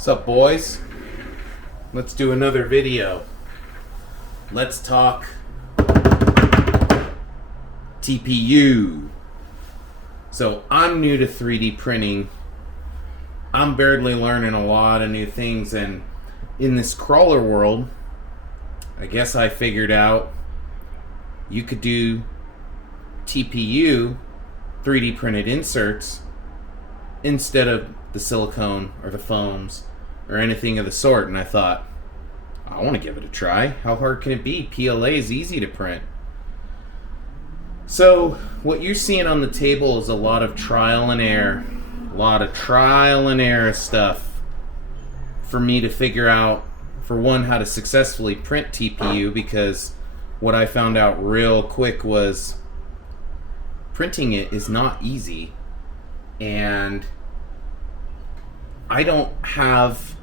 What's up, boys? Let's do another video. Let's talk TPU. So I'm new to 3D printing. I'm barely learning a lot of new things, and in this crawler world, I guess I figured out you could do TPU, 3D printed inserts, instead of the silicone or the foams or anything of the sort. And I thought, I want to give it a try. How hard can it be? PLA is easy to print. So what you're seeing on the table is a lot of trial and error. A lot of trial and error stuff for me to figure out, for one, how to successfully print TPU, because what I found out real quick was printing it is not easy, and I don't have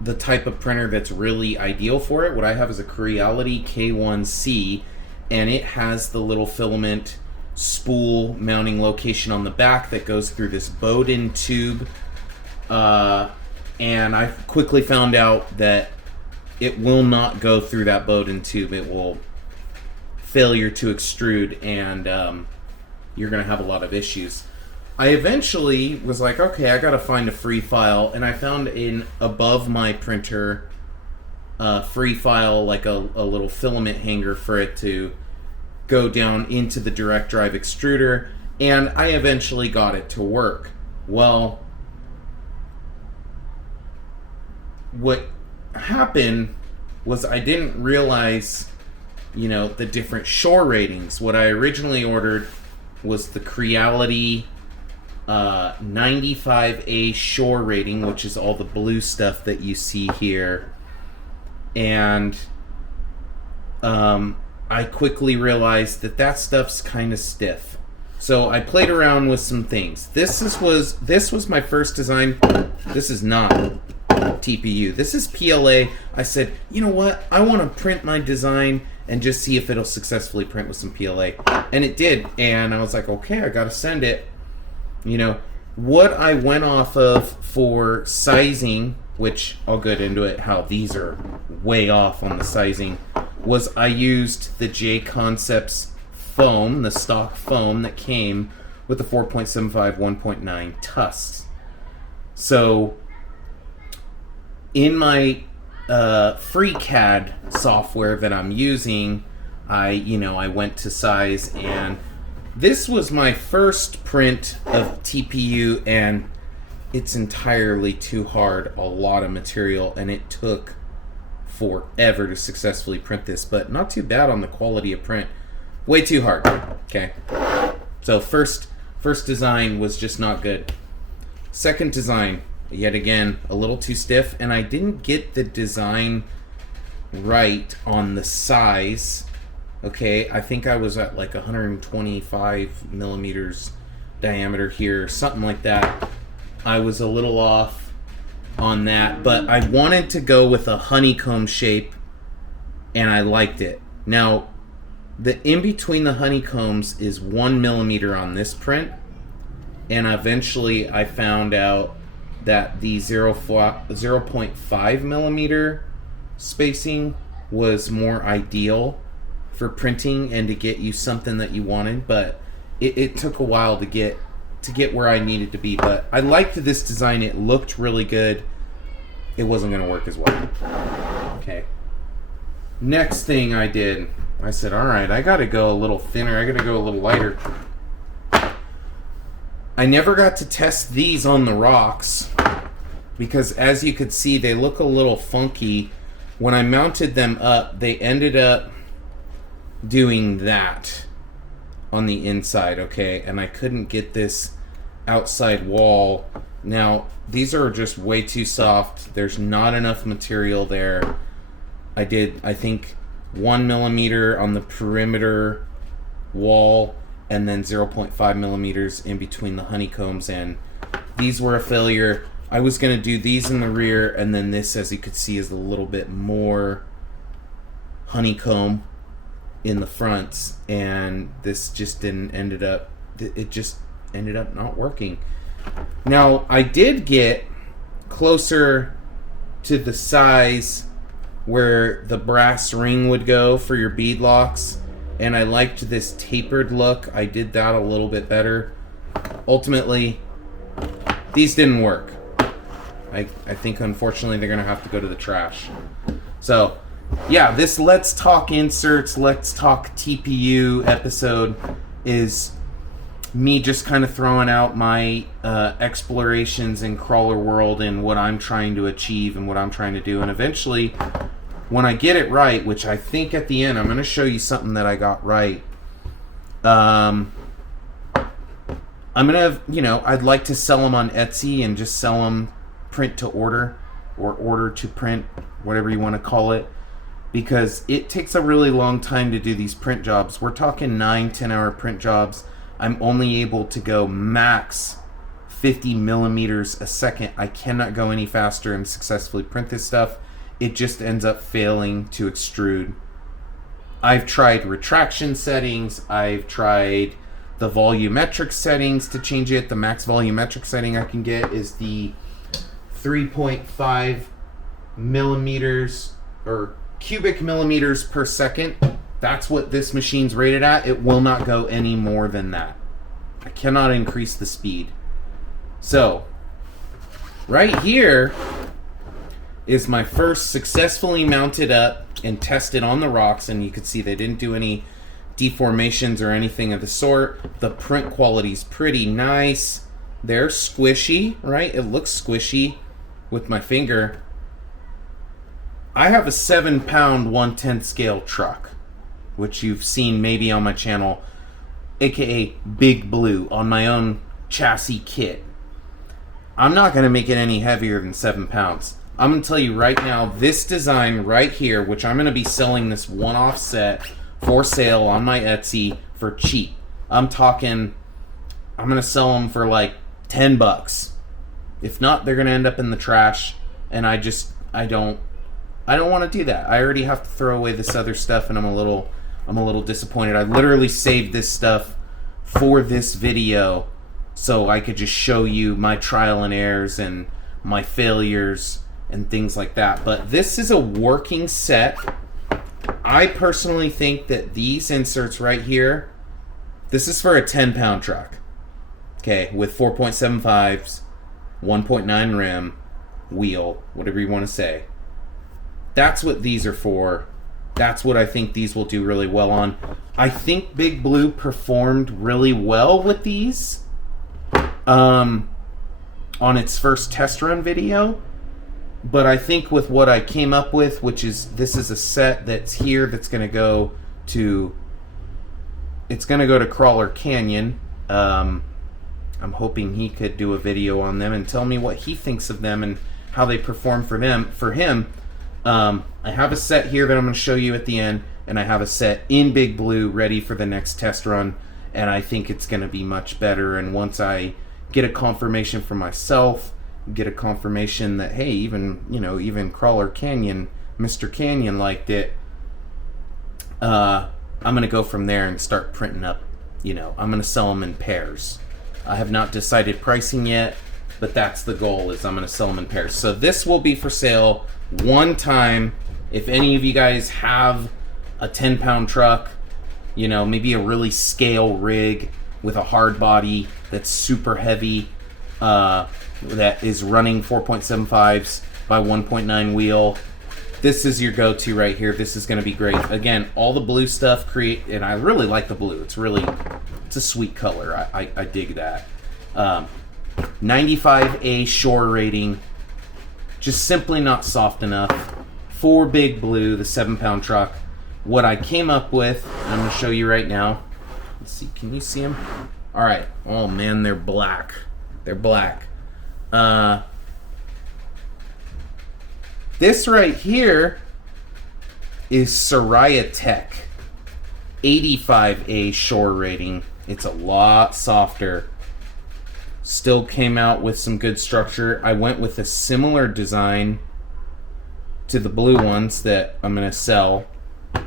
the type of printer that's really ideal for it. What I have is a Creality K1C, and it has the little filament spool mounting location on the back that goes through this Bowden tube, and I quickly found out that it will not go through that Bowden tube. It will failure to extrude, and you're going to have a lot of issues. I eventually was like, okay, I gotta find a free file, and I found above my printer free file, like a little filament hanger for it to go down into the direct drive extruder, and I eventually got it to work. Well, what happened was I didn't realize, the different shore ratings. What I originally ordered was the Creality 95A shore rating, which is all the blue stuff that you see here, and I quickly realized that stuff's kind of stiff. So I played around with some things. This was my first design. This is not TPU. This is PLA. I said, you know what? I want to print my design and just see if it'll successfully print with some PLA, and it did. And I was like, okay, I gotta send it. What I went off of for sizing, which I'll get into it, how these are way off on the sizing, was I used the J Concepts foam, the stock foam that came with the 4.75 1.9 tusks. So in my FreeCAD software that I'm using, I went to size, and this was my first print of TPU, and it's entirely too hard, a lot of material, and it took forever to successfully print this, but not too bad on the quality of print. Way too hard, okay? So first design was just not good. Second design, yet again, a little too stiff, and I didn't get the design right on the size. Okay, I think I was at like 125 millimeters diameter here, something like that. I was a little off on that, but I wanted to go with a honeycomb shape, and I liked it. Now, the in between the honeycombs is 1 millimeter on this print, and eventually I found out that the 0.5 millimeter spacing was more ideal for printing and to get you something that you wanted, but it took a while to get where I needed to be. But I liked this design. It looked really good. It wasn't going to work as well. Okay. Next thing I did, I said, all right, I got to go a little thinner. I got to go a little lighter. I never got to test these on the rocks because, as you could see, they look a little funky. When I mounted them up, they ended up doing that on the inside, okay? And I couldn't get this outside wall. Now, these are just way too soft. There's not enough material there. I did, I think, 1 millimeter on the perimeter wall, and then 0.5 millimeters in between the honeycombs, and these were a failure. I was going to do these in the rear, and then this, as you could see, is a little bit more honeycomb in the fronts, and this just ended up not working. Now, I did get closer to the size where the brass ring would go for your bead locks, and I liked this tapered look. I did that a little bit better. Ultimately, these didn't work. I think unfortunately they're gonna have to go to the trash. So yeah, this Let's Talk Inserts, Let's Talk TPU episode is me just kind of throwing out my explorations in crawler world and what I'm trying to achieve and what I'm trying to do. And eventually, when I get it right, which I think at the end, I'm going to show you something that I got right. I'm going to, I'd like to sell them on Etsy and just sell them print to order or order to print, whatever you want to call it. Because it takes a really long time to do these print jobs. We're talking 9-10 hour print jobs. I'm only able to go max 50 millimeters a second. I cannot go any faster and successfully print this stuff. It just ends up failing to extrude. I've tried retraction settings. I've tried the volumetric settings to change it. The max volumetric setting I can get is the 3.5 millimeters or cubic millimeters per second. That's what this machine's rated at. It will not go any more than that. I cannot increase the speed. So, right here is my first successfully mounted up and tested on the rocks, and you can see they didn't do any deformations or anything of the sort. The print quality's pretty nice. They're squishy, right? It looks squishy with my finger. I have a 7-pound 1/10 scale truck, which you've seen maybe on my channel, aka Big Blue, on my own chassis kit. I'm not going to make it any heavier than 7 pounds. I'm going to tell you right now, this design right here, which I'm going to be selling this one-off set for sale on my Etsy for cheap. I'm going to sell them for like $10. If not, they're going to end up in the trash, and I don't want to do that. I already have to throw away this other stuff, and I'm a little disappointed. I literally saved this stuff for this video so I could just show you my trial and errors and my failures and things like that. But this is a working set. I personally think that these inserts right here, this is for a 10-pound truck. Okay, with 4.75s, 1.9 rim, wheel, whatever you want to say. That's what these are for. That's what I think these will do really well on. I think Big Blue performed really well with these on its first test run video. But I think with what I came up with, which is, this is a set that's here that's going to go to, it's going to go to Crawler Canyon. I'm hoping he could do a video on them and tell me what he thinks of them and how they perform for him. I have a set here that I'm going to show you at the end, and I have a set in Big Blue ready for the next test run, and I think it's going to be much better. And once I get a confirmation for myself, get a confirmation that, hey, even Crawler Canyon, Mr. Canyon liked it, I'm going to go from there and start printing up, I'm going to sell them in pairs. I have not decided pricing yet, but that's the goal, is I'm going to sell them in pairs. So this will be for sale one time. If any of you guys have a 10-pound truck, maybe a really scale rig with a hard body that's super heavy, that is running 4.75s by 1.9 wheel, this is your go-to right here. This is going to be great. Again, all the blue stuff and I really like the blue. It's a sweet color. I dig that. 95A shore rating, just simply not soft enough for Big Blue, the 7-pound truck. What I came up with, I'm going to show you right now. Let's see, can you see them? All right. Oh man, they're black. They're black. This right here is Sirayatech, 85A shore rating. It's a lot softer. Still came out with some good structure. I went with a similar design to the blue ones that I'm going to sell.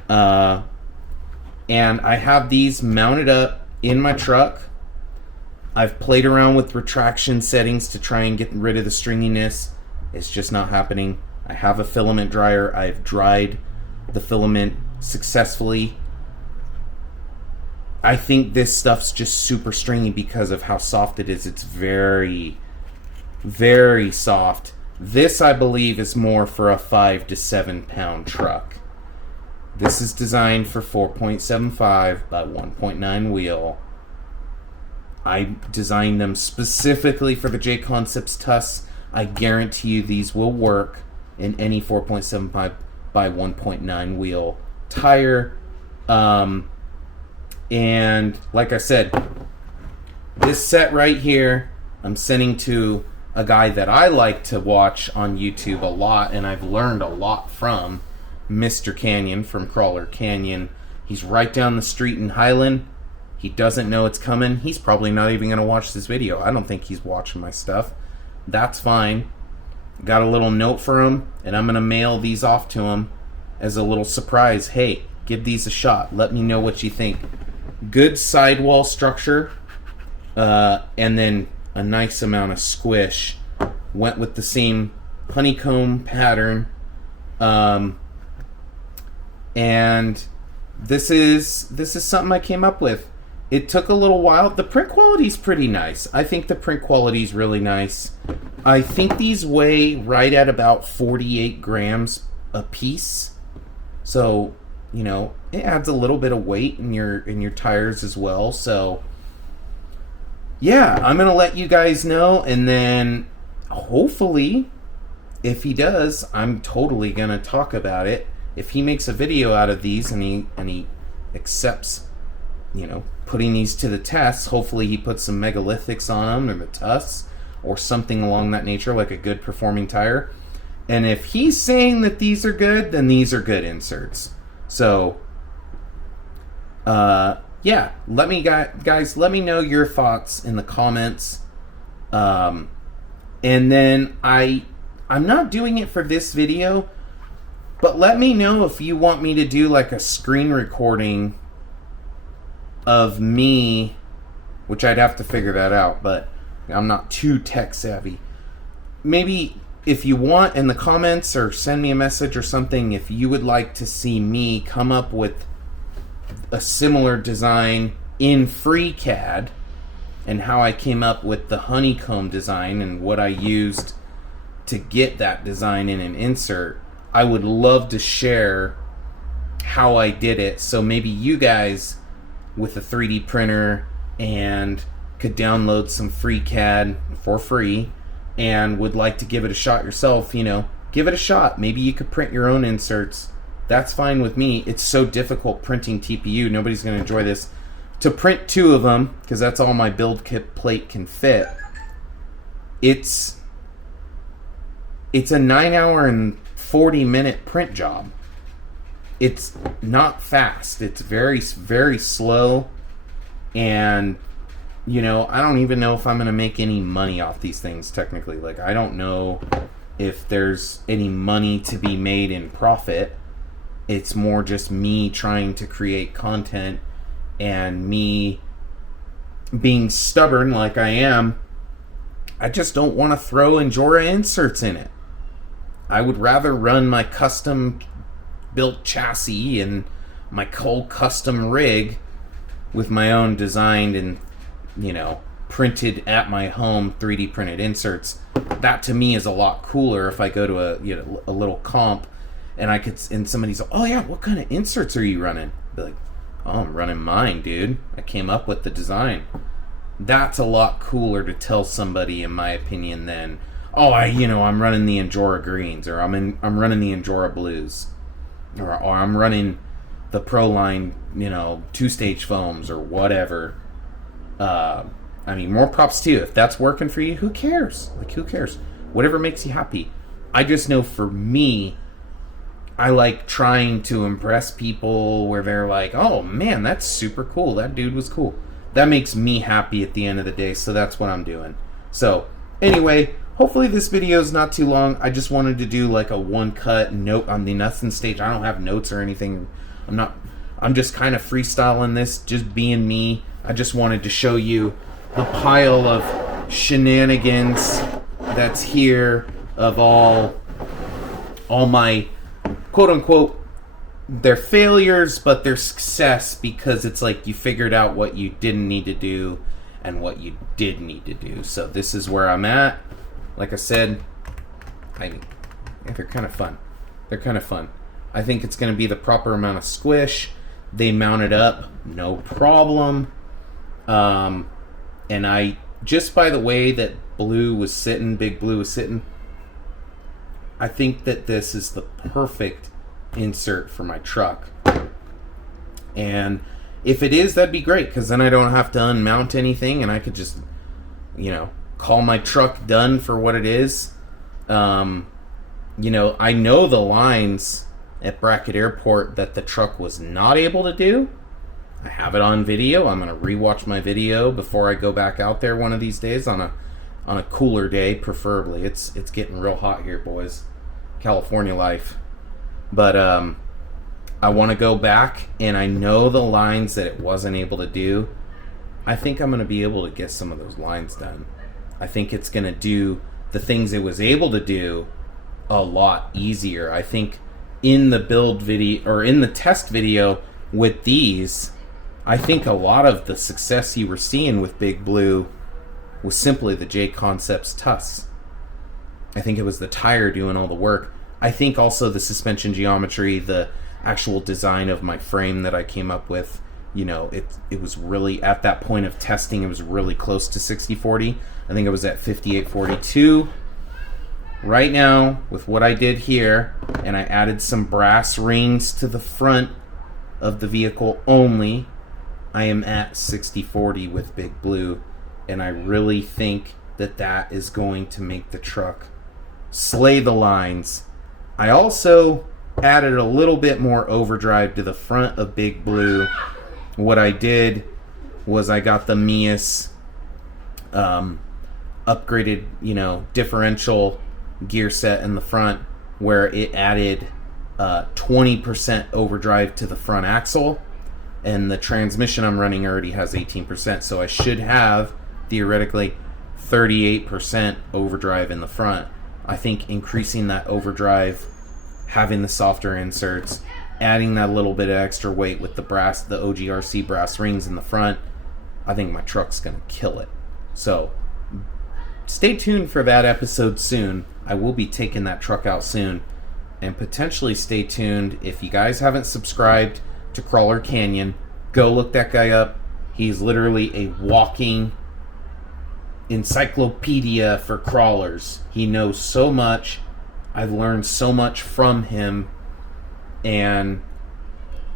And I have these mounted up in my truck. I've played around with retraction settings to try and get rid of the stringiness. It's just not happening. I have a filament dryer. I've dried the filament successfully. I think this stuff's just super stringy because of how soft it is. It's very, very soft. This, I believe, is more for a 5 to 7 pound truck. This is designed for 4.75 by 1.9 wheel. I designed them specifically for the J-Concepts Tuss. I guarantee you these will work in any 4.75 by 1.9 wheel tire. And like I said, this set right here, I'm sending to a guy that I like to watch on YouTube a lot, and I've learned a lot from, Mr. Canyon from Crawler Canyon. He's right down the street in Highland. He doesn't know it's coming. He's probably not even going to watch this video. I don't think he's watching my stuff. That's fine. Got a little note for him, and I'm going to mail these off to him as a little surprise. Hey, give these a shot. Let me know what you think. Good sidewall structure, and then a nice amount of squish. Went with the same honeycomb pattern, and this is something I came up with. It took a little while. The print quality is pretty nice. I think the print quality is really nice. I think these weigh right at about 48 grams a piece, so you know, it adds a little bit of weight in your tires as well. So yeah, I'm gonna let you guys know, and then hopefully, if he does, I'm totally gonna talk about it. If he makes a video out of these and he accepts, you know, putting these to the test, hopefully he puts some megalithics on them or the Tuss or something along that nature, like a good performing tire. And if he's saying that these are good, then these are good inserts. So, yeah, let me guys, let me know your thoughts in the comments. And then I'm not doing it for this video, but let me know if you want me to do like a screen recording of me, which I'd have to figure that out, but I'm not too tech savvy. Maybe if you want in the comments, or send me a message or something, if you would like to see me come up with a similar design in FreeCAD, and how I came up with the honeycomb design and what I used to get that design in an insert, I would love to share how I did it, so maybe you guys with a 3D printer and could download some FreeCAD for free and would like to give it a shot yourself, you know, give it a shot. Maybe you could print your own inserts. That's fine with me. It's so difficult printing TPU. Nobody's going to enjoy this. To print 2 of them, because that's all my build kit plate can fit, it's a 9-hour and 40-minute print job. It's not fast. It's very, very slow. And you know, I don't even know if I'm going to make any money off these things, technically. Like, I don't know if there's any money to be made in profit. It's more just me trying to create content and me being stubborn like I am. I just don't want to throw Injora inserts in it. I would rather run my custom built chassis and my whole custom rig with my own designed and, you know, printed at my home 3D printed inserts. That to me is a lot cooler. If I go to a little comp and somebody's like, oh yeah, what kind of inserts are you running? I'd be like, oh, I'm running mine, dude. I came up with the design. That's a lot cooler to tell somebody, in my opinion, than, oh, I'm running the Injora greens, or I'm running the Injora blues, or I'm running the Proline, 2-stage foams or whatever. I mean, more props to you. If that's working for you, who cares? Like, who cares? Whatever makes you happy. I just know for me, I like trying to impress people where they're like, oh man, that's super cool. That dude was cool. That makes me happy at the end of the day, so that's what I'm doing. So, anyway, hopefully this video is not too long. I just wanted to do like a one-cut note on the nothing stage. I don't have notes or anything. I'm just kind of freestyling this, just being me. I just wanted to show you the pile of shenanigans that's here of all my quote unquote, they're failures, but they're success, because it's like you figured out what you didn't need to do and what you did need to do. So this is where I'm at. Like I said, they're kind of fun. They're kind of fun. I think it's going to be the proper amount of squish. They mounted up, no problem. And I, just by the way that Big Blue was sitting, I think that this is the perfect insert for my truck. And if it is, that'd be great, because then I don't have to unmount anything and I could just, call my truck done for what it is. I know the lines at Brackett Airport that the truck was not able to do. I have it on video. I'm going to rewatch my video before I go back out there one of these days on a cooler day, preferably. It's getting real hot here, boys. California life. But I want to go back, and I know the lines that it wasn't able to do. I think I'm going to be able to get some of those lines done. I think it's going to do the things it was able to do a lot easier. I think in the build video, or in the test video with these, I think a lot of the success you were seeing with Big Blue was simply the J Concepts TUS. I think it was the tire doing all the work. I think also the suspension geometry, the actual design of my frame that I came up with, it was really, at that point of testing, it was really close to 60-40. I think it was at 58-42. Right now, with what I did here, and I added some brass rings to the front of the vehicle only, I am at 60-40 with Big Blue, and I really think that is going to make the truck slay the lines. I also added a little bit more overdrive to the front of Big Blue. What I did was I got the Mias upgraded, differential gear set in the front, where it added 20% overdrive to the front axle, and the transmission I'm running already has 18%, so I should have theoretically 38% overdrive in the front. I think increasing that overdrive, having the softer inserts, adding that little bit of extra weight with the OGRC brass rings in the front, I think my truck's gonna kill it. So stay tuned for that episode soon. I will be taking that truck out soon. And potentially stay tuned, if you guys haven't subscribed to Crawler Canyon, go look that guy up. He's literally a walking encyclopedia for crawlers. He knows so much. I've learned so much from him, and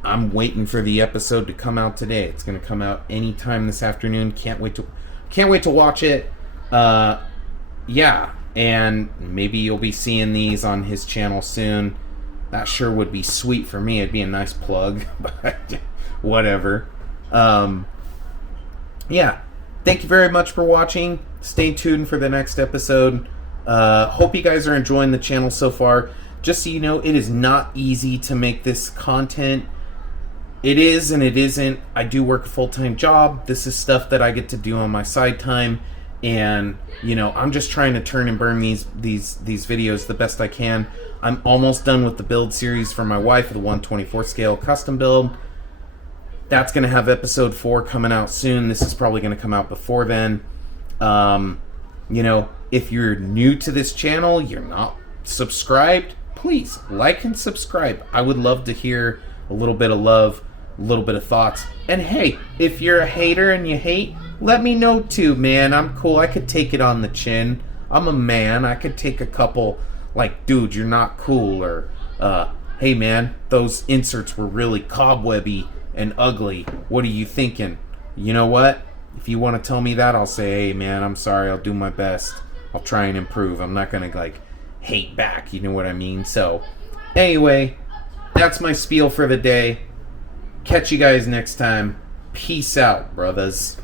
I'm waiting for the episode to come out today. It's going to come out anytime this afternoon. Can't wait to watch it. Yeah, and maybe you'll be seeing these on his channel soon. That sure would be sweet for me. It'd be a nice plug, but whatever. Yeah, thank you very much for watching. Stay tuned for the next episode. Hope you guys are enjoying the channel so far. Just so you know, it is not easy to make this content. It is and it isn't. I do work a full-time job. This is stuff that I get to do on my side time. And, I'm just trying to turn and burn these videos the best I can. I'm almost done with the build series for my wife, the 124 scale custom build. That's going to have episode 4 coming out soon. This is probably going to come out before then. If you're new to this channel, you're not subscribed, please like and subscribe. I would love to hear a little bit of love, a little bit of thoughts. And hey, if you're a hater and you hate, let me know too, man. I'm cool. I could take it on the chin. I'm a man. I could take a couple, like, dude, you're not cool, or hey man, those inserts were really cobwebby and ugly. What are you thinking? You know what? If you want to tell me that, I'll say, hey man, I'm sorry. I'll do my best. I'll try and improve. I'm not going to, hate back. You know what I mean? So, anyway, that's my spiel for the day. Catch you guys next time. Peace out, brothers.